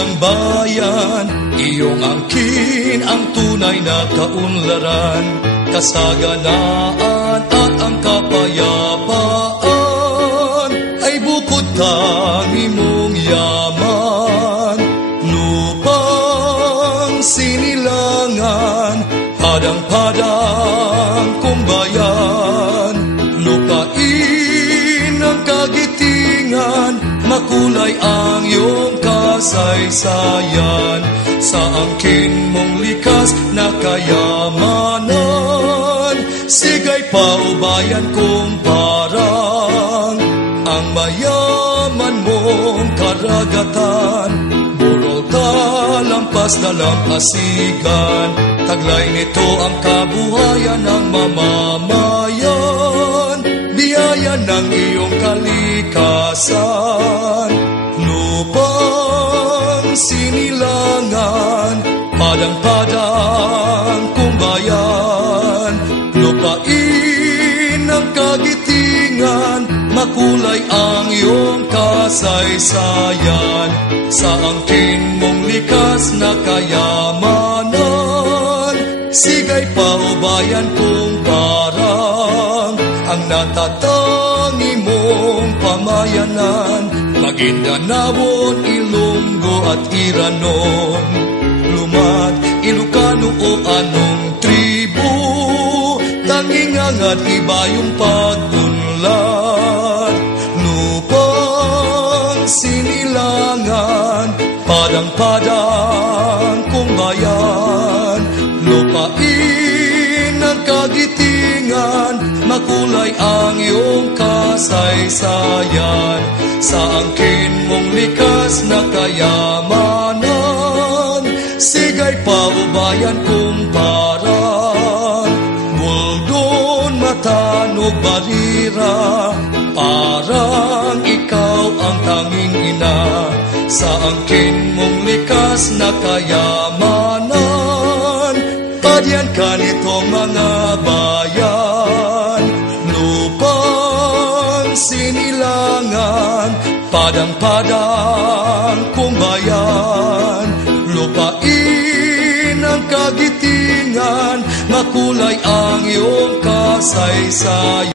ng bayan, iyong angkin ang tunay na kaunlaran, kasaganaan at ang kapayapaan ay bukod kang imong yaman. Lupang sinilangan, padang-padang kumbayan, lupain ang kagitingan, makulay ang iyong kasaysayan. Sa angkin mong likas na kayamanan, sigay paubayan kong parang ang mayaman mong karagatan. Burol talampas dalampasigan, taglay nito ang kabuhayan ng mamamayan, biyaya ng iyong kalikasan. Lupang sinilangan, padang-padang kumbayan, lupain ang kagitingan, makulay ang iyong kasaysayan. Sa angkin mong likas na kayamanan, sigay paubayan kong parang ang natatangi mong pamayanan. Maguindanao, Ilonggo at Iranon, Lumad, Ilocano o anong tribu, tanging angad iba yung pag-unlad. Lupang sinilangan, padang-padang kumbayan, lupain ang kagitingan, makulay ang iyong kasaysayan. Sa angkin mong likas na kayamanan, sigay paubayan kong parang buldon matanog barira, parang ikaw ang tanging ina. Sa angkin mong likas na kayamanan, padyan ka nitong mga bayan. Lupang sinilangan, padang-padang kumbayan, lupain ang kagitingan, makulay ang iyong kasaysayan.